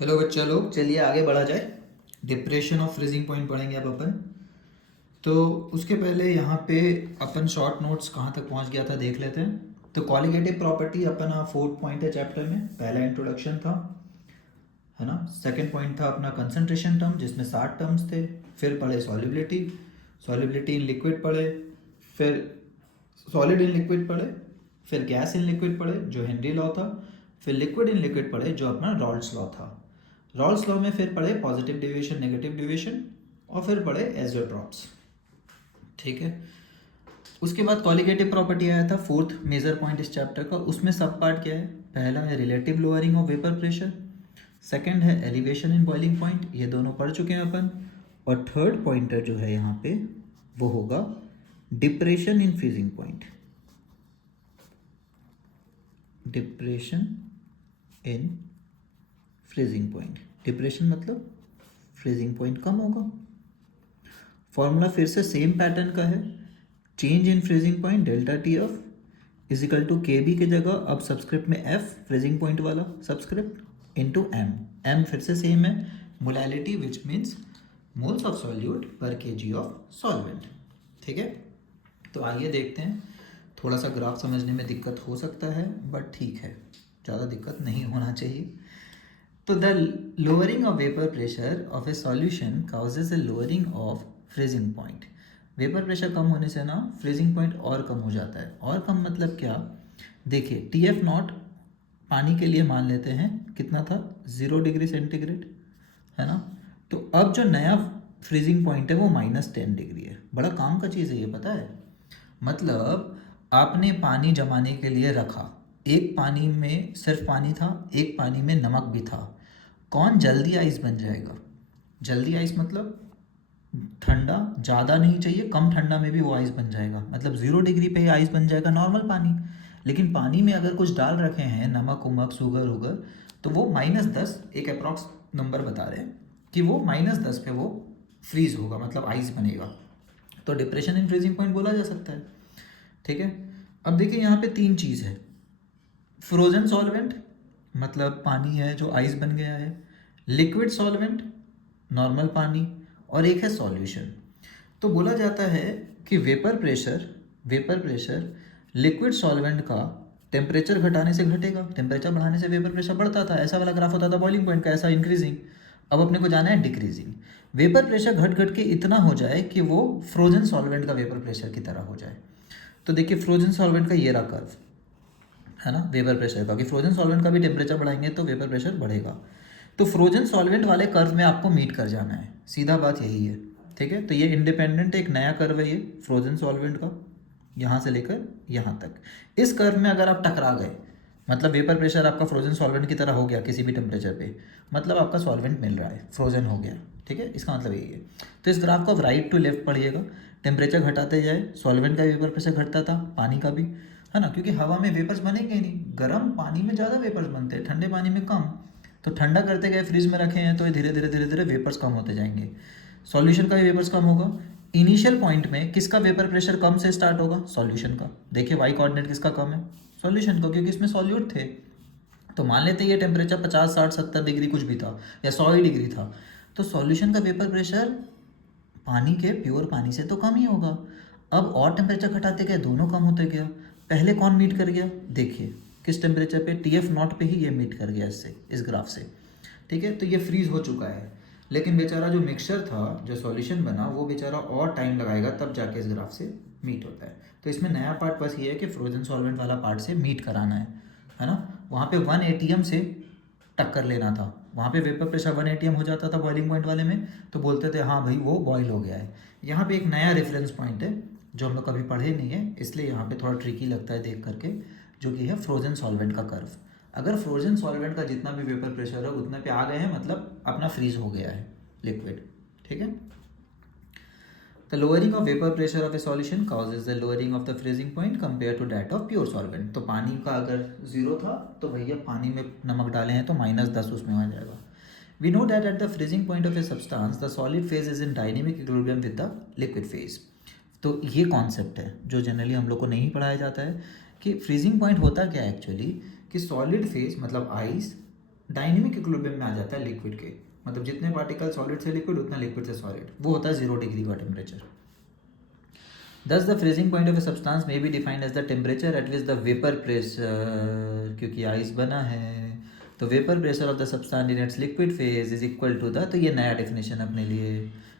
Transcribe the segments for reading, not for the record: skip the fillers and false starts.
Hello बच्चा लोग, चलिए आगे बढ़ा जाए। डिप्रेशन ऑफ फ्रीजिंग पॉइंट पढ़ेंगे अब अपन। तो उसके पहले यहाँ पे अपन शॉर्ट नोट्स कहाँ तक पहुँच गया था देख लेते हैं। तो क्वालिटेटिव प्रॉपर्टी अपना फोर्थ पॉइंट है चैप्टर में, पहला इंट्रोडक्शन था, है ना। सेकंड पॉइंट था अपना कंसंट्रेशन टर्म, जिसमें 60 टर्म्स थे। फिर पढ़े सॉल्युबिलिटी, सॉल्युबिलिटी इन लिक्विड पढ़े, फिर सॉलिड इन लिक्विड पढ़े, फिर गैस इन लिक्विड पढ़े जो हेनरी लॉ था, फिर लिक्विड इन लिक्विड पढ़े जो अपना रॉल्स लॉ था। रॉल्स लॉ में फिर पढ़े पॉजिटिव डिविएशन, नेगेटिव डिविएशन, और फिर पढ़े एजोट्रॉप्स। ठीक है। उसके बाद कॉलिगेटिव प्रॉपर्टी आया था, फोर्थ मेजर पॉइंट इस चैप्टर का। उसमें सब पार्ट क्या है? पहला है relative lowering of vapour pressure, second है एलिवेशन इन बॉइलिंग पॉइंट, ये दोनों पढ़ चुके हैं अपन। और थर्ड पॉइंटर जो है यहाँ पे वो होगा depression in freezing point. Depression in freezing point, depression मतलब फ्रीजिंग पॉइंट कम होगा। फॉर्मूला फिर से सेम पैटर्न का है, change in freezing point delta T F is equal to K B की जगह अब सब्सक्रिप्ट में एफ, फ्रीजिंग पॉइंट वाला सब्सक्रिप्ट, इनटू एम। एम फिर से सेम है, molality which means moles of solute per KG of solvent. ठीक है। तो आइए देखते हैं। थोड़ा सा ग्राफ समझने में दिक्कत हो सकता है, बट ठीक है, ज़्यादा दिक्कत नहीं होना चाहिए। तो the lowering of vapor pressure of a solution causes a lowering of freezing point। Vapour pressure कम होने से ना फ्रीजिंग पॉइंट और कम हो जाता है। और कम मतलब क्या? देखिए टी एफ नॉट पानी के लिए मान लेते हैं कितना था, 0 डिग्री सेंटीग्रेड, है ना। तो अब जो नया फ्रीजिंग पॉइंट है वो -10 डिग्री है। बड़ा काम का चीज़ है ये, पता है। मतलब आपने पानी जमाने के लिए रखा, एक पानी में सिर्फ पानी था, एक पानी में नमक भी था। कौन जल्दी आइस बन जाएगा? जल्दी आइस मतलब ठंडा ज़्यादा नहीं चाहिए, कम ठंडा में भी वो आइस बन जाएगा। मतलब 0 डिग्री पे ही आइस बन जाएगा नॉर्मल पानी। लेकिन पानी में अगर कुछ डाल रखे हैं, नमक उमक शुगर उगर, तो वो -10, एक अप्रॉक्स नंबर बता रहे हैं कि वो -10 पे वो फ्रीज होगा, मतलब आइस बनेगा। तो डिप्रेशन इन फ्रीजिंग पॉइंट बोला जा सकता है। ठीक है। अब देखिए यहाँ पे तीन चीज़ है। फ्रोजन सॉल्वेंट मतलब पानी है जो आइस बन गया है, लिक्विड सॉल्वेंट नॉर्मल पानी, और एक है सॉल्यूशन। तो बोला जाता है कि वेपर प्रेशर लिक्विड सॉल्वेंट का टेम्परेचर घटाने से घटेगा, टेम्परेचर बढ़ाने से वेपर प्रेशर बढ़ता था। ऐसा वाला ग्राफ होता था बॉइलिंग पॉइंट का, ऐसा इंक्रीजिंग। अब अपने को जाना है डिक्रीजिंग। वेपर प्रेशर घट घट के इतना हो जाए कि वो फ्रोजन सॉल्वेंट का वेपर प्रेशर की तरह हो जाए। तो देखिए फ्रोजन सॉल्वेंट का ये रहा कर्व, है ना, वेपर प्रेशर का, कि फ्रोजन सॉल्वेंट का भी टेम्परेचर बढ़ाएंगे तो वेपर प्रेशर बढ़ेगा। तो फ्रोजन सॉल्वेंट वाले कर्व में आपको मीट कर जाना है, सीधा बात यही है। ठीक है। तो ये इंडिपेंडेंट एक नया कर्व है ये फ्रोजन सॉल्वेंट का, यहाँ से लेकर यहाँ तक। इस कर्व में अगर आप टकरा गए, मतलब वेपर प्रेशर आपका फ्रोजन सॉल्वेंट की तरह हो गया किसी भी टेम्परेचर पे, मतलब आपका सॉल्वेंट मिल रहा है, फ्रोजन हो गया। ठीक है, इसका मतलब यही है। तो इस ग्राफ को आप राइट टू लेफ्ट पढ़िएगा। टेम्परेचर घटाते जाए, सॉल्वेंट का वेपर प्रेशर घटता था, पानी का भी, है ना, क्योंकि हवा में वेपर्स बनेंगे ही नहीं। गर्म पानी में ज़्यादा वेपर्स बनते हैं, ठंडे पानी में कम। तो ठंडा करते गए, फ्रिज में रखे हैं, तो ये धीरे धीरे धीरे धीरे वेपर्स कम होते जाएंगे। सॉल्यूशन का भी वेपर्स कम होगा। इनिशियल पॉइंट में किसका वेपर प्रेशर कम से स्टार्ट होगा? सॉल्यूशन का। देखिए वाई कोऑर्डिनेट किसका कम है? सॉल्यूशन का, क्योंकि इसमें सॉल्यूट थे। तो मान लेते ये टेम्परेचर 50 60 70 डिग्री कुछ भी था, या 100 ही डिग्री था, तो सॉल्यूशन का वेपर प्रेशर पानी के प्योर पानी से तो कम ही होगा। अब और टेम्परेचर घटाते गए, दोनों कम होते गया। पहले कौन मीट कर गया? देखिए किस टेम्परेचर पे, टी एफ नॉट पे ही ये मीट कर गया इससे, इस ग्राफ से। ठीक है। तो ये फ्रीज हो चुका है। लेकिन बेचारा जो मिक्सचर था, जो सॉल्यूशन बना, वो बेचारा और टाइम लगाएगा, तब जाके इस ग्राफ से मीट होता है। तो इसमें नया पार्ट बस ये है कि फ्रोजन सॉल्वेंट वाला पार्ट से मीट कराना है ना। वहाँ पे 1 एटीएम से टक्कर लेना था। वहाँ पे वेपर प्रेशर 1 एटीएम हो जाता था बॉइलिंग पॉइंट वाले में, तो बोलते थे हाँ भाई वो बॉयल हो गया है। यहाँ पे एक नया रेफरेंस पॉइंट है जो हम लोग कभी पढ़े नहीं है, इसलिए यहाँ पे थोड़ा ट्रिकी लगता है देख करके, जो कि है फ्रोजन सॉल्वेंट का कर्व। अगर फ्रोजन सॉल्वेंट का जितना भी वेपर प्रेशर है उतने पे आ गए हैं, मतलब अपना फ्रीज हो गया है लिक्विड। ठीक है। The lowering of vapor pressure of a solution causes the lowering of the freezing point compared to that of pure solvent। तो पानी का अगर 0 था तो भैया पानी में नमक डाले हैं तो -10 उसमें आ जाएगा। We know that at the freezing point of a substance, the solid phase is in dynamic equilibrium with the liquid phase। तो ये कॉन्सेप्ट है जो जनरली हम लोग को नहीं पढ़ाया जाता है, कि फ्रीजिंग पॉइंट होता क्या है एक्चुअली, कि सॉलिड फेज मतलब आइस डायनेमिक इक्विलिब्रियम में आ जाता है लिक्विड के, मतलब जितने पार्टिकल सॉलिड से लिक्विड उतना लिक्विड से सॉलिड, वो होता है 0 डिग्री का temperature. Thus the freezing point of a substance may be defined as the temperature at which the vapor pressure, क्योंकि आइस बना है तो vapour pressure of the substance in its liquid phase is equal to the, तो ये नया definition अपने लिए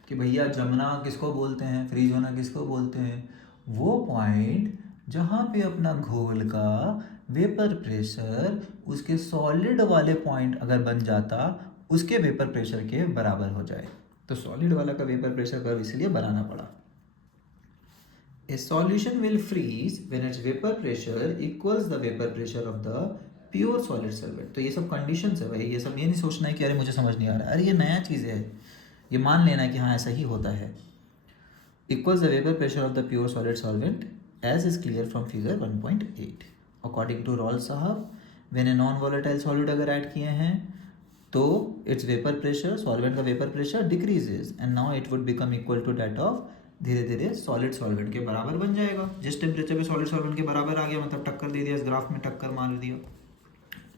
कि भैया जमना किसको बोलते हैं, फ्रीज होना किसको बोलते हैं, वो पॉइंट जहाँ पे अपना घोल का वेपर प्रेशर उसके सॉलिड वाले पॉइंट अगर बन जाता उसके वेपर प्रेशर के बराबर हो जाए, तो सॉलिड वाला का वेपर प्रेशर कर्व इसलिए बनाना पड़ा। A solution will freeze when its vapor pressure equals the vapor pressure of the pure solid solvent। तो ये सब कंडीशंस है भाई, ये सब ये नहीं सोचना है कि अरे मुझे समझ नहीं आ रहा है, अरे ये नया चीज़ है, ये मान लेना है कि हाँ ऐसा ही होता है। Equals the vapor pressure of the pure solid solvent as is clear from figure 1.8। According to Rawls साहब, when a non volatile solid अगर ऐड किए हैं तो its vapor pressure, solvent का vapor pressure decreases and now it would become equal to that of, धीरे धीरे solid solvent के बराबर बन जाएगा। जिस टेम्परेचर पे सॉलिड सॉल्वेंट के बराबर आ गया मतलब टक्कर दे दिया, इस ग्राफ में टक्कर मार दिया।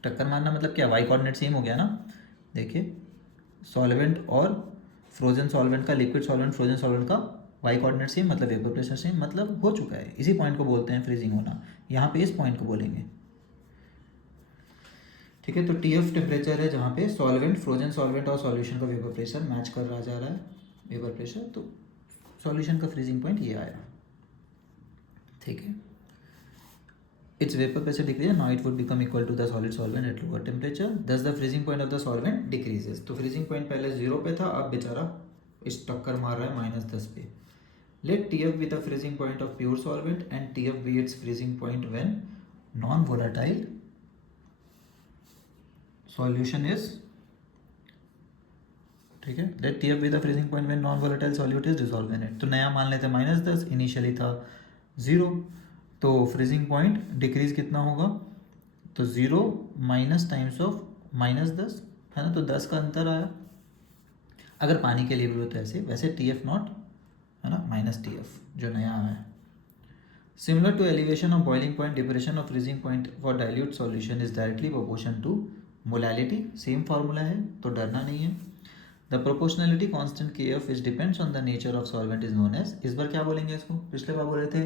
टक्कर मारना मतलब क्या, वाई कोऑर्डिनेट सेम हो गया ना। देखिए सॉल्वेंट और फ्रोजन सॉल्वेंट का, लिक्विड सॉल्वेंट फ्रोजन सॉल्वेंट का वाई कोऑर्डिनेट सेम मतलब वेपर प्रेशर सेम, मतलब हो चुका है। इसी पॉइंट को बोलते हैं फ्रीजिंग होना, यहाँ पे इस पॉइंट को बोलेंगे। ठीक है, तो TF टेम्परेचर है जहाँ पे सॉल्वेंट, फ्रोजन सॉल्वेंट और सॉल्यूशन का वेपर प्रेशर मैच कर रहा जा रहा है वेपर प्रेशर, तो सॉल्यूशन का फ्रीजिंग पॉइंट ये आया। ठीक है, it's vapour pressure decrease, now it would become equal to the solid solvent at lower temperature, thus the freezing point of the solvent decreases. तो फ्रीजिंग पॉइंट पहले 0 पे था, अब बेचारा इस टक्कर मार रहा है -10 पे। Let TF be the freezing point of pure solvent and TF be its freezing point when non volatile solution is, ठीक है, let TF be the freezing point when non volatile solute is dissolve in it. तो नया मान लेते हैं -10, initially था 0, तो freezing point decrease कितना होगा, तो 0 माइनस टाइम्स ऑफ -10 है ना, तो 10 का अंतर आया। अगर पानी के लिए भी हो तो ऐसे, वैसे TF नॉट है ना, -TF जो नया आया है। Similar to elevation of boiling point, depression of freezing point for dilute solution is directly proportion to molality, same formula है तो डरना नहीं है। The proportionality constant KF which depends on the nature of solvent is known as, इस बार क्या बोलेंगे इसको, पिछले बार बोले थे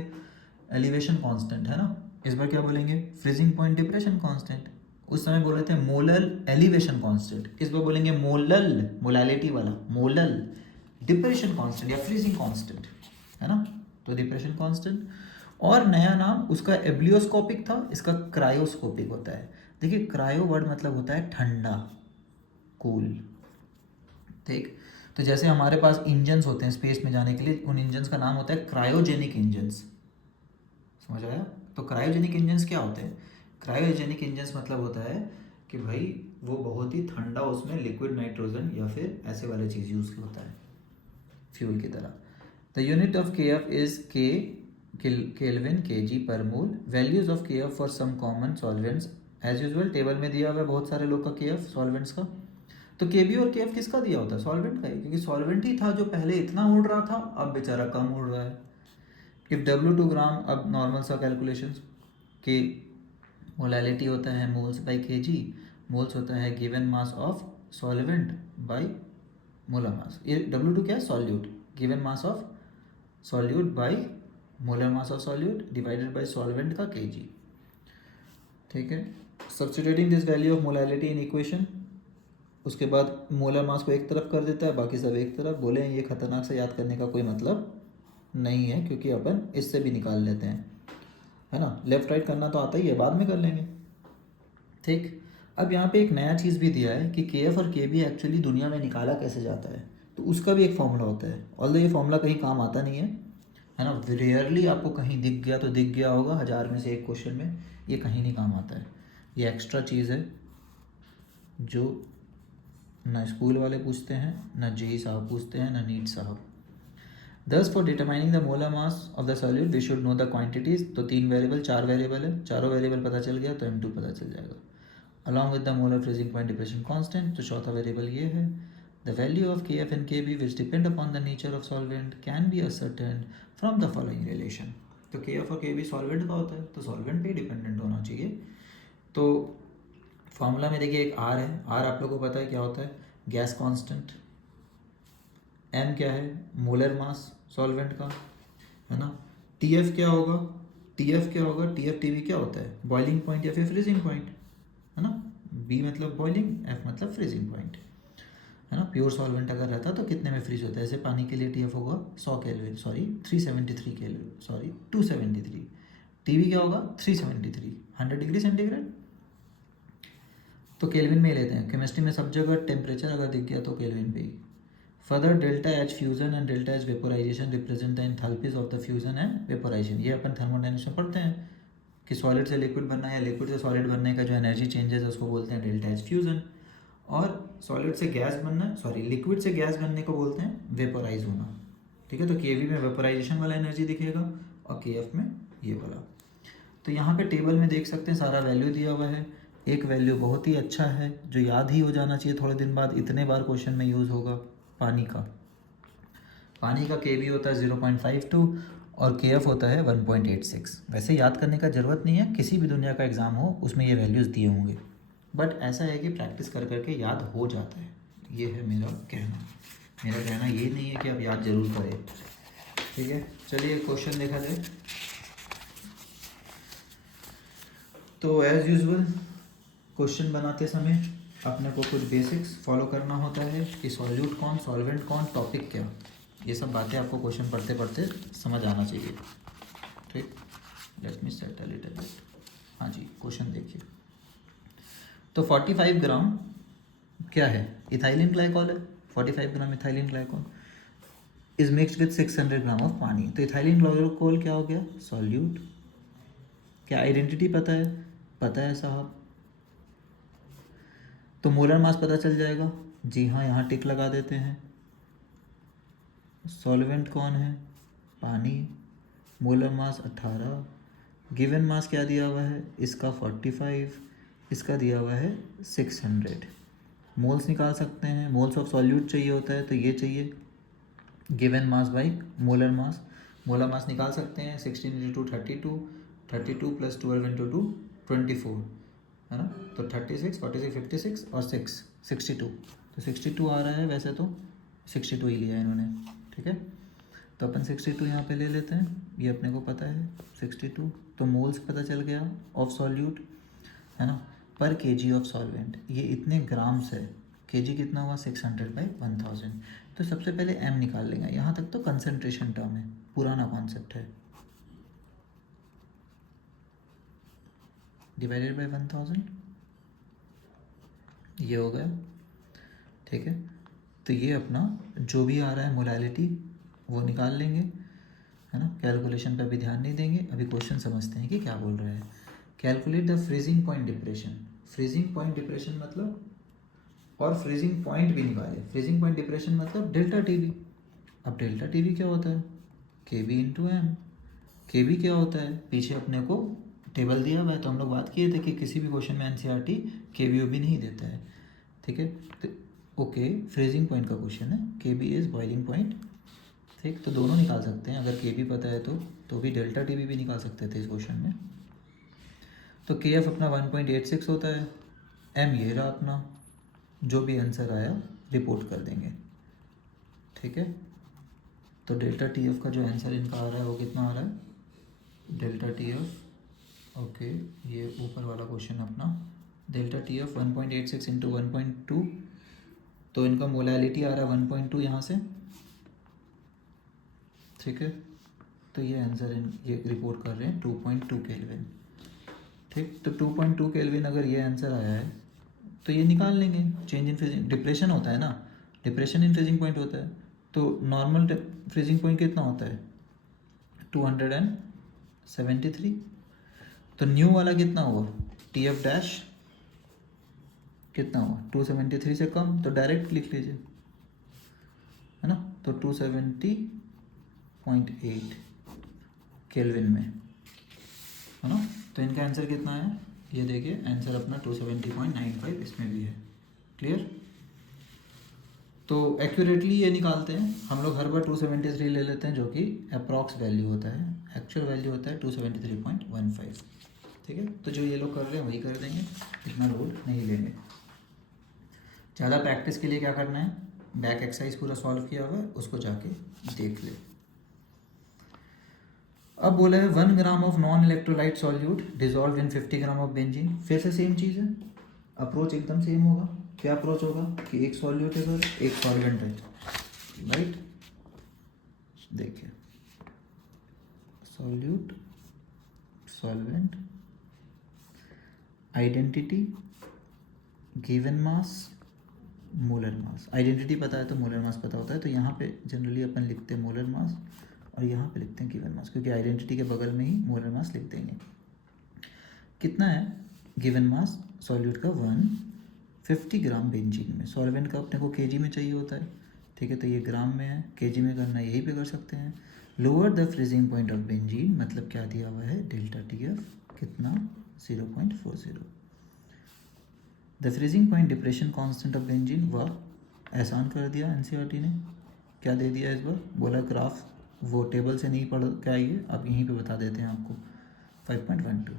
एलिवेशन कांस्टेंट है ना, इस बार क्या बोलेंगे फ्रीजिंग पॉइंट डिप्रेशन कांस्टेंट, उस समय बोले थे मोलल एलिवेशन कांस्टेंट, इस बार बोलेंगे मोलल, मोलैलिटी वाला मोलल डिप्रेशन कांस्टेंट या फ्रीजिंग कांस्टेंट है ना, तो डिप्रेशन कांस्टेंट। और नया नाम उसका एब्लियोस्कोपिक था, इसका क्रायोस्कोपिक होता है। देखिए क्रायो वर्ड मतलब होता है ठंडा, कूल। ठीक, तो जैसे हमारे पास इंजन्स होते हैं स्पेस में जाने के लिए, उन इंजन्स का नाम होता है क्रायोजेनिक इंजन्स, समझ आया। तो क्रायोजेनिक इंजन्स क्या होते हैं, क्रायोजेनिक इंजन्स मतलब होता है कि भाई वो बहुत ही ठंडा, उसमें लिक्विड नाइट्रोजन या फिर ऐसे वाले चीज़ यूज़ होता है फ्यूल की तरह। The unit of KF is kelvin kg per mole. Values of KF for some common solvents as usual table में दिया हुआ है बहुत सारे लोग का KF सॉल्वेंट्स का। तो KB और KF किसका दिया होता है, सॉल्वेंट का ही, क्योंकि सॉल्वेंट ही था जो पहले इतना उड़ रहा था, अब बेचारा कम उड़ रहा है। इफ W2 ग्राम, अब नॉर्मल सा कैलकुलेशन, कि मोलैलिटी होता है मोल्स बाई kg, मोल्स होता है given mass of solvent by molar mass. ये W2 क्या है, solute, given mass of solute by molar mass of solute divided by solvent का kg। ठीक है, substituting this value of molality in equation, उसके बाद मोलर मास को एक तरफ कर देता है, बाकी सब एक तरफ। बोले ये खतरनाक से याद करने का कोई मतलब नहीं है, क्योंकि अपन इससे भी निकाल लेते हैं है ना, लेफ्ट राइट करना तो आता ही है, बाद में कर लेंगे। ठीक, अब यहाँ पे एक नया चीज़ भी दिया है कि KF और KB एक्चुअली दुनिया में निकाला कैसे जाता है, तो उसका भी एक फॉर्मूला होता है। ऑल्दो ये फॉर्मूला कहीं काम आता नहीं है ना, रेयरली आपको कहीं दिख गया तो दिख गया होगा 1000 में से एक क्वेश्चन में, ये कहीं नहीं काम आता है, ये एक्स्ट्रा चीज़ है जो ना स्कूल वाले पूछते हैं, ना JEE साहब पूछते हैं, ना नीट साहब। Thus for determining the molar mass of the solute we should know the quantities। तो 3 वेरिएबल 4 वेरिएबल है, चारों वेरिएबल पता चल गया तो M2 पता चल जाएगा, along with the molar freezing point depression constant। तो चौथा वेरिएबल ये है। The value of KF and KB which depend upon the nature of solvent can be ascertained from the following relation। तो KF और KB solvent का होता है, तो सॉल्वेंट पे डिपेंडेंट होना चाहिए। तो फॉर्मूला में देखिए एक आर है, आर आप लोगों को पता है क्या होता है, गैस कांस्टेंट। एम क्या है, मोलर मास सॉल्वेंट का, है ना। टीएफ क्या होगा, टीएफ क्या होगा, टीएफ टीवी क्या होता है, बॉइलिंग पॉइंट या फिर फ्रीजिंग पॉइंट, है ना। बी मतलब बॉइलिंग, एफ मतलब फ्रीजिंग पॉइंट, है ना। प्योर सॉल्वेंट अगर रहता तो कितने में फ्रीज होता है, जैसे पानी के लिए टीएफ होगा 100 kelvin, sorry 373 kelvin, sorry 273। TV क्या होगा 373, 100 डिग्री सेंटीग्रेड। तो केल्विन में ही लेते हैं, केमिस्ट्री में सब जगह टेम्परेचर अगर दिख गया तो केल्विन पे ही। Further delta H fusion and delta H vaporisation represent the enthalpies of the fusion and vaporisation. ये अपन थर्मोडायनेमिक्स में पढ़ते हैं कि सॉलिड से लिक्विड बनना या लिक्विड से सॉलिड बनने का जो एनर्जी चेंजेस है उसको बोलते हैं डेल्टा एच फ्यूजन। और सॉलिड से गैस बनना, सॉरी लिक्विड से गैस बनने को बोलते हैं वेपोराइज होना, ठीक है। तो केवी में वेपोराइजेशन वाला एनर्जी दिखेगा और केएफ में ये वाला। तो यहाँ पे टेबल में देख सकते हैं सारा वैल्यू दिया हुआ है। एक वैल्यू बहुत ही अच्छा है जो याद ही हो जाना चाहिए थोड़े दिन बाद, इतने बार क्वेश्चन में यूज़ होगा, पानी का। पानी का केवी होता है 0.52 और केएफ होता है 1.86। वैसे याद करने का ज़रूरत नहीं है, किसी भी दुनिया का एग्ज़ाम हो उसमें ये वैल्यूज़ दिए होंगे, बट ऐसा है कि प्रैक्टिस कर करके याद हो जाता है। ये है मेरा कहना, मेरा कहना ये नहीं है कि आप याद ज़रूर करें, ठीक है। चलिए क्वेश्चन देखा जाए। तो एज़ यूजुअल क्वेश्चन बनाते समय अपने को कुछ बेसिक्स फॉलो करना होता है कि सॉल्यूट कौन, सॉल्वेंट कौन, टॉपिक क्या, ये सब बातें आपको क्वेश्चन पढ़ते पढ़ते समझ आना चाहिए, ठीक। Let me set a little bit. हाँ जी, क्वेश्चन देखिए। तो 45 ग्राम क्या है, इथाइलिन ग्लाइकॉल है। 45 gram ethylene glycol is mixed with 600 gram of pani. तो इथाइलिन ग्लाइकॉल क्या हो गया, सॉल्यूट। क्या आइडेंटिटी पता है, पता है साहब। तो मोलर मास पता चल जाएगा, जी हाँ, यहाँ टिक लगा देते हैं। सॉल्वेंट कौन है, पानी। मोलर मास 18, गिवन मास क्या दिया हुआ है, इसका 45, इसका दिया हुआ है 600। मोल्स निकाल सकते हैं, मोल्स ऑफ सॉल्यूट चाहिए होता है तो ये चाहिए given mass by molar mass. Molar mass निकाल सकते हैं 16 इंटू 32, 32 प्लस 12 इंटू 2 24, है ना। तो 36, 46, 56 और 6 62। तो 62 आ रहा है, वैसे तो 62 ही लिया है इन्होंने, ठीक है। तो अपन 62 यहाँ पे ले लेते हैं, ये अपने को पता है 62। तो मोल्स पता चल गया ऑफ सॉल्यूट, है ना, पर केजी ऑफ सॉल्वेंट। ये इतने ग्राम्स है, केजी कितना हुआ 600/1000। तो सबसे पहले एम निकाल लेंगे, यहाँ तक तो कंसंट्रेशन टर्म है, पुराना कॉन्सेप्ट है। डिवाइडेड बाय 1000 ये हो गया, ठीक है। तो ये अपना जो भी आ रहा है मोलैलिटी वो निकाल लेंगे, है ना। कैलकुलेशन पे अभी ध्यान नहीं देंगे, अभी क्वेश्चन समझते हैं कि क्या बोल रहा है। Calculate the freezing point depression. Freezing point depression मतलब, और फ्रीजिंग पॉइंट भी निकाले। फ्रीजिंग पॉइंट डिप्रेशन मतलब डेल्टा टीवी। अब डेल्टा टीवी क्या होता है, के बी इंटू एम। के बी क्या होता है, पीछे अपने को टेबल दिया हुआ है, तो हम लोग बात किए थे कि किसी भी क्वेश्चन में एनसीईआरटी के बी भी नहीं देता है, ठीक है। तो ओके, फ्रीजिंग पॉइंट का क्वेश्चन है, के बी इज़ बॉइलिंग पॉइंट, ठीक। तो दोनों निकाल सकते हैं, अगर के बी पता है तो भी डेल्टा टी भी निकाल सकते थे इस क्वेश्चन में। तो के एफ अपना 1.86 होता है, एम ये रहा अपना, जो भी आंसर आया रिपोर्ट कर देंगे, ठीक है। तो डेल्टा टी एफ का जो आंसर इनका आ रहा है वो कितना आ रहा है, डेल्टा टी एफ, ओके, ये ऊपर वाला क्वेश्चन अपना डेल्टा टी एफ 1.86 इंटू 1.2, तो इनका मोलैलिटी आ रहा है 1.2 यहाँ से, ठीक है। तो ये आंसर ये रिपोर्ट कर रहे हैं 2.2 केल्विन, ठीक। तो 2.2 केल्विन अगर ये आंसर आया है तो ये निकाल लेंगे। चेंज इन फ्रीजिंग, डिप्रेशन होता है ना, डिप्रेशन इन फ्रीजिंग पॉइंट होता है। तो नॉर्मल फ्रीजिंग पॉइंट कितना होता है 273। तो न्यू वाला कितना हुआ, टी एफ डैश कितना हुआ 273 से कम, तो डायरेक्ट लिख लीजिए, है ना। तो 270.8 केल्विन में, है ना। तो इनका आंसर कितना है, ये देखिए आंसर अपना 270.95 इसमें भी है, क्लियर। तो एक्यूरेटली ये निकालते हैं हम लोग, हर बार 273 ले लेते हैं जो कि अप्रॉक्स वैल्यू होता है, एक्चुअल वैल्यू होता है 273.15, ठीक ठीक है, तो जो ये लोग कर रहे हैं वही कर देंगे, इतना लोड नहीं लेंगे। ज़्यादा प्रैक्टिस के लिए क्या करना है, बैक एक्सरसाइज पूरा सॉल्व किया हुआ है, उसको जाके देख ले। अब बोला है 1 gram of non electrolyte solute dissolve in 50 gram of benzene. फिर से सेम चीज़ है, अप्रोच एकदम सेम होगा। क्या अप्रोच होगा कि एक सॉल्यूट है सर, एक सॉल्वेंट है, राइट। देखिए solute, solvent, identity, given mass, molar mass. Identity पता है तो मोलर मास पता होता है, तो यहाँ पे जनरली अपन लिखते हैं मोलर मास और यहाँ पे लिखते हैं गिवन मास, क्योंकि आइडेंटिटी के बगल में ही मोलर मास लिख देंगे। कितना है गिवन मास सॉल्यूट का 150 ग्राम बेंजीन में। सॉल्वेंट का अपने को केजी में चाहिए होता है, ठीक है, तो ये ग्राम में है, केजी में करना यहीं पे कर सकते हैं। Lower the freezing point of benzene, मतलब क्या दिया हुआ है डेल्टा TF कितना 0.40। The freezing point depression constant of benzene, वह आसान कर दिया NCERT ने। क्या दे दिया इस बार, बोला ग्राफ वो टेबल से नहीं पढ़ के आइए, आप यहीं पे बता देते हैं आपको। 5.12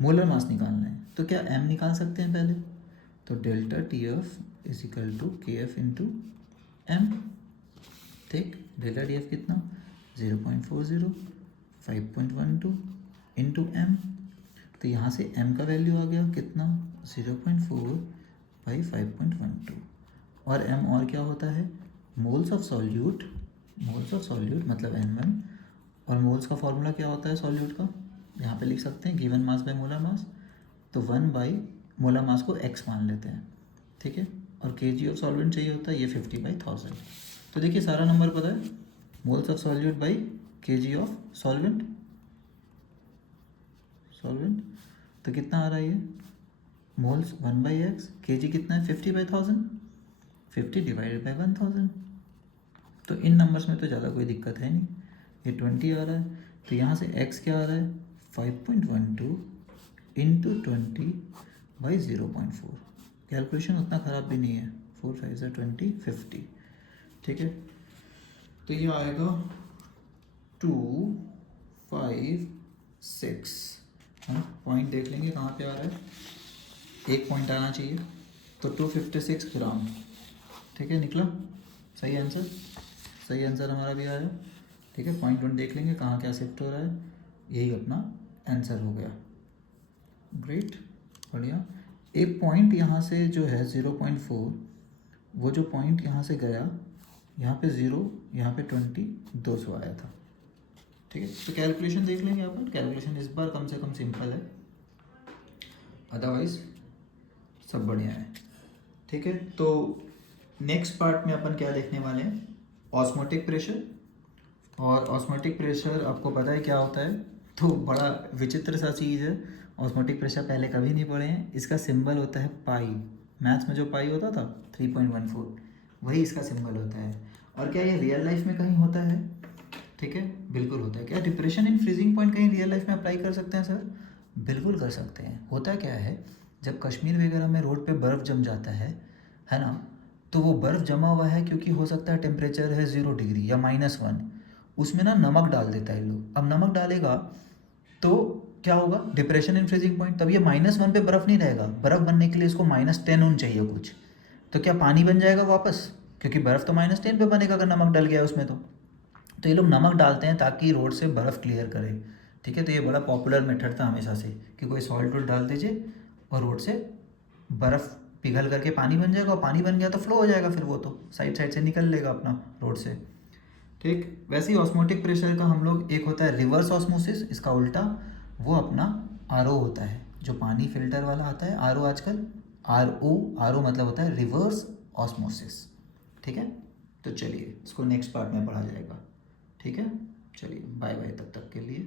मोलर मास निकालना है, तो क्या m निकाल सकते हैं पहले, तो delta TF is equal to KF into m। ठीक, डेल्टा TF कितना 0.40, 5.12 इंटू m, तो यहाँ से m का वैल्यू आ गया कितना 0.4 बाई 5.12, और m और क्या होता है moles of solute. Moles of solute मतलब N1, और मोल्स का फॉर्मूला क्या होता है सॉल्यूट का, यहाँ पे लिख सकते हैं given mass by molar mass, तो 1 बाई मोलर मास को x मान लेते हैं, ठीक है, और kg ऑफ सॉल्वेंट चाहिए होता है ये 50/1000। तो देखिए सारा नंबर पता है, moles of solute by kg of solvent, तो कितना आ रहा है ये मोल्स 1/x, kg कितना है 50/1000, 50 डिवाइडेड बाई 1000। तो इन नंबर्स में तो ज़्यादा कोई दिक्कत है नहीं, ये 20 आ रहा है, तो यहाँ से x क्या आ रहा है 5.12 इंटू 20/0.4। कैलकुलेशन उतना ख़राब भी नहीं है, 4 5 20 50, ठीक है, तो ये आएगा 2 5 6। है ना, पॉइंट देख लेंगे कहाँ पे आ रहा है, एक पॉइंट आना चाहिए, तो 256 ग्राम, ठीक है, निकला सही आंसर, सही आंसर हमारा भी आया, ठीक है। पॉइंट 1 देख लेंगे कहाँ क्या शिफ्ट हो रहा है, यही अपना आंसर हो गया, ग्रेट, बढ़िया। एक पॉइंट यहाँ से जो है 0.4, वो जो पॉइंट यहाँ से गया, यहाँ पे 0, यहाँ पे 20, 200 आया था, ठीक है। तो कैलकुलेशन देख लेंगे अपन, कैलकुलेशन इस बार कम से कम सिंपल है, अदरवाइज सब बढ़िया है, ठीक है। तो नेक्स्ट पार्ट में अपन क्या देखने वाले हैं, ऑस्मोटिक प्रेशर। और ऑस्मोटिक प्रेशर आपको पता है क्या होता है, तो बड़ा विचित्र सा चीज़ है, ऑस्मोटिक प्रेशर पहले कभी नहीं पढ़े हैं। इसका सिंबल होता है पाई, मैथ्स में जो पाई होता था 3.14, वही इसका सिंबल होता है। और क्या ये रियल लाइफ में कहीं होता है, ठीक है, बिल्कुल होता है। क्या डिप्रेशन इन फ्रीजिंग पॉइंट कहीं रियल लाइफ में अप्लाई कर सकते हैं सर, बिल्कुल कर सकते हैं। होता क्या है, जब कश्मीर वगैरह में रोड पे बर्फ़ जम जाता है ना, तो वो बर्फ़ जमा हुआ है क्योंकि हो सकता है टेम्परेचर है 0 डिग्री या -1, उसमें ना नमक डाल देता है लोग। अब नमक डालेगा तो क्या होगा, डिप्रेशन इन फ्रीजिंग पॉइंट, तब ये -1 पे बर्फ़ नहीं रहेगा, बर्फ़ बनने के लिए इसको -10 चाहिए कुछ, तो क्या पानी बन जाएगा वापस, क्योंकि बर्फ़ तो -10 पे बनेगा अगर नमक डल गया उसमें। तो ये लोग नमक डालते हैं ताकि रोड से बर्फ़ क्लियर करे, ठीक है। तो ये बड़ा पॉपुलर मेथड था हमेशा से कि कोई सॉल्ट वोल्ट डाल दीजिए और रोड से बर्फ़ पिघल करके पानी बन जाएगा, और पानी बन गया तो फ्लो हो जाएगा, फिर वो तो साइड साइड से निकल लेगा अपना रोड से, ठीक। वैसे ही ऑस्मोटिक प्रेशर का हम लोग, एक होता है रिवर्स ऑस्मोसिस, इसका उल्टा, वो अपना RO होता है, जो पानी फिल्टर वाला आता है RO आजकल, RO मतलब होता है रिवर्स ऑस्मोसिस, ठीक है। तो चलिए इसको नेक्स्ट पार्ट में पढ़ा जाएगा, ठीक है, चलिए बाय बाय तब तक के लिए।